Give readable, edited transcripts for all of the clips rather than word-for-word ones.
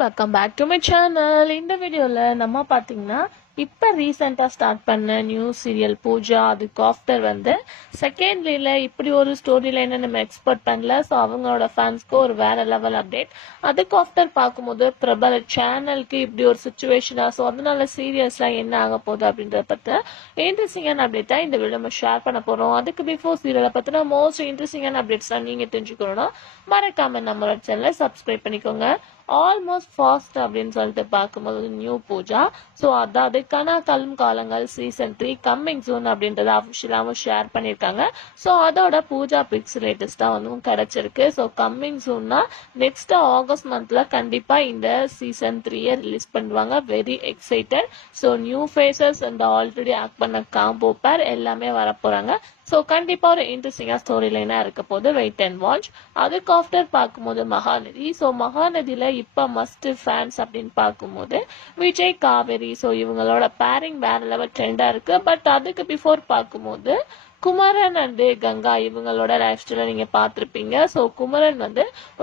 Welcome back to my channel. இந்த வீடியோல நம்ம பாத்தீங்கன்னா இப்ப ரீசெண்டா ஸ்டார்ட் பண்ண நியூ சீரியல் பூஜா. அதுக்கு ஆஃப்டர் செகண்ட்லில இப்படி ஒரு ஸ்டோரி லைன் நம்ம எக்ஸ்பெக்ட் பண்ணல. ஸோ அவங்களோட ஃபேன்ஸ்க்கு ஒரு வேற லெவல் அப்டேட். அதுக்கு ஆஃப்டர் பார்க்கும்போது பிரபல சேனலுக்கு இப்படி ஒரு சுச்சுவேஷனா, ஸோ அதனால சீரியஸ்லாம் என்ன ஆக போகுது அப்படின்றத பத்தி இன்ட்ரெஸ்டிங்கான அப்டேட்டா இந்த வீடியோ நம்ம ஷேர் பண்ண போறோம். அதுக்கு பிஃபோர் சீரியலை பத்தின மோஸ்ட் இன்ட்ரெஸ்டிங்கான அப்டேட்ஸ் தான் நீங்க தெரிஞ்சுக்கணும்னா மறக்காம நம்மளோட சேனலை சப்ஸ்கிரைப் பண்ணிக்கோங்க. ஆல்மோஸ்ட் ஃபாஸ்ட் அப்படின்னு சொல்லிட்டு பார்க்கும்போது நியூ பூஜா. ஸோ அதாவது கனாக்காலம் காலங்கள் சீசன் 3 கம்மிங் சூன் அப்படின்றத அஃபிஷியலாகவும் ஷேர் பண்ணியிருக்காங்க. ஸோ அதோட பூஜா பிக்ஸ் லேட்டஸ்டா கிடைச்சிருக்கு. ஸோ கம்மிங் சூன்னா நெக்ஸ்ட் ஆகஸ்ட் மந்த்ல கண்டிப்பா இந்த சீசன் 3 ரிலீஸ் பண்ணுவாங்க. Very excited. So new faces and already act பண்ண காம்போ பேர் எல்லாமே வரப்போறாங்க. ஸோ கண்டிப்பா ஒரு இன்ட்ரெஸ்டிங்கா ஸ்டோரி லைனா இருக்க போது வெயிட் அண்ட் வாட்ச். அதுக்கு ஆஃப்டர் பார்க்கும்போது மகாநதி. ஸோ மகாநதியில இப்ப மஸ்ட் ஃபேன்ஸ் அப்படின்னு பார்க்கும்போது விஜய் காவேரி. ஸோ இவங்களோட பேரிங் வேற லெவல் ட்ரெண்டா இருக்கு. பட் அதுக்கு பிஃபோர் பார்க்கும்போது குமரன் அண்ட் கங்கா இவங்களோட லைஃப் ஸ்டைல நீங்க பார்த்திருப்பீங்க. ஸோ குமரன்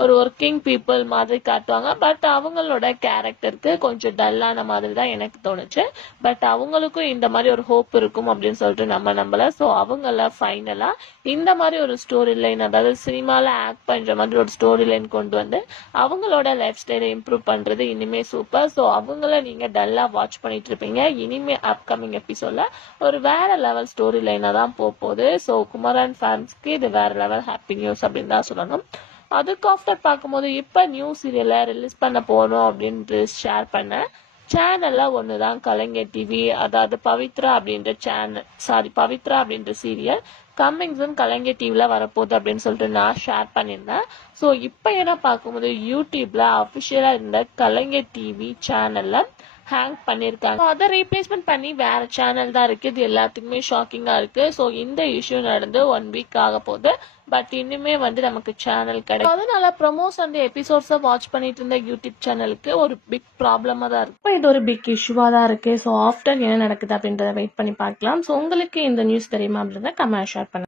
ஒரு ஒர்க்கிங் பீப்புள் மாதிரி காட்டுவாங்க. பட் அவங்களோட கேரக்டருக்கு கொஞ்சம் டல்லான மாதிரி தான் எனக்கு தோணுச்சு. பட் அவங்களுக்கும் இந்த மாதிரி ஒரு ஹோப் இருக்கும் அப்படின்னு சொல்லிட்டு நம்ம நம்பல. ஸோ அவங்கள ஃபைனலா இந்த மாதிரி ஒரு ஸ்டோரி லைன், அதாவது சினிமால ஆக்ட் பண்ற மாதிரி ஒரு ஸ்டோரி லைன் கொண்டு அவங்களோட லைஃப் ஸ்டைலை இம்ப்ரூவ் பண்றது இனிமே சூப்பர். ஸோ அவங்கள நீங்க டல்லா வாட்ச் பண்ணிட்டு இருப்பீங்க. இனிமே அப்கமிங் எபிசோட்ல ஒரு வேற லெவல் ஸ்டோரி லைனா தான் போகுது. ஸோ குமரன் ஃபேன்ஸ்க்கு இது வேற லெவல் ஹாப்பி நியூஸ் அப்படின்னு தான் சொல்லணும். அதுக்கு ஆஃப்டர் பார்க்கும்போது இப்ப நியூ சீரியலை ரிலீஸ் பண்ண போறோம் அப்படின்னு ஷேர் பண்ண சேனல்ல ஒண்ணுதான் கலைஞர் டிவி. அதாவது பவித்ரா அப்படின்ற சீரியல் கம்மிங் சூன் கலைஞர் டிவில வரப்போகுது அப்படின்னு சொல்லிட்டு நான் ஷேர் பண்ணியிருந்தேன். ஸோ இப்ப என்ன பார்க்கும்போது யூடியூப்ல அபிஷியலா இருந்த கலைஞர் டிவி சேனல்ல ஹேங் பண்ணிருக்காங்க. அதை ரீப்ளேஸ்மெண்ட் பண்ணி வேற சேனல் தான் இருக்கு. இது எல்லாத்துக்குமே ஷாக்கிங்கா இருக்கு. ஸோ இந்த இஷ்யூ நடந்து 1 வீக் ஆக போகுது. பட் இன்னுமே நமக்கு சேனல் கிடைக்கும். அதனால ப்ரொமோஸ் அந்த எபிசோட்ஸ் வாட்ச் பண்ணிட்டு இருந்த யூடியூப் சேனலுக்கு ஒரு பிக் ப்ராப்ளமா தான் இருக்கு. இது ஒரு பிக் இஷ்யூவா தான் இருக்கு. ஸோ ஆஃப்டர் என்ன நடக்குது அப்படின்றத வெயிட் பண்ணி பார்க்கலாம். ஸோ உங்களுக்கு இந்த நியூஸ் தெரியுமா அப்படின்றத கமெண்ட் ஷேர் பண்ணுங்க.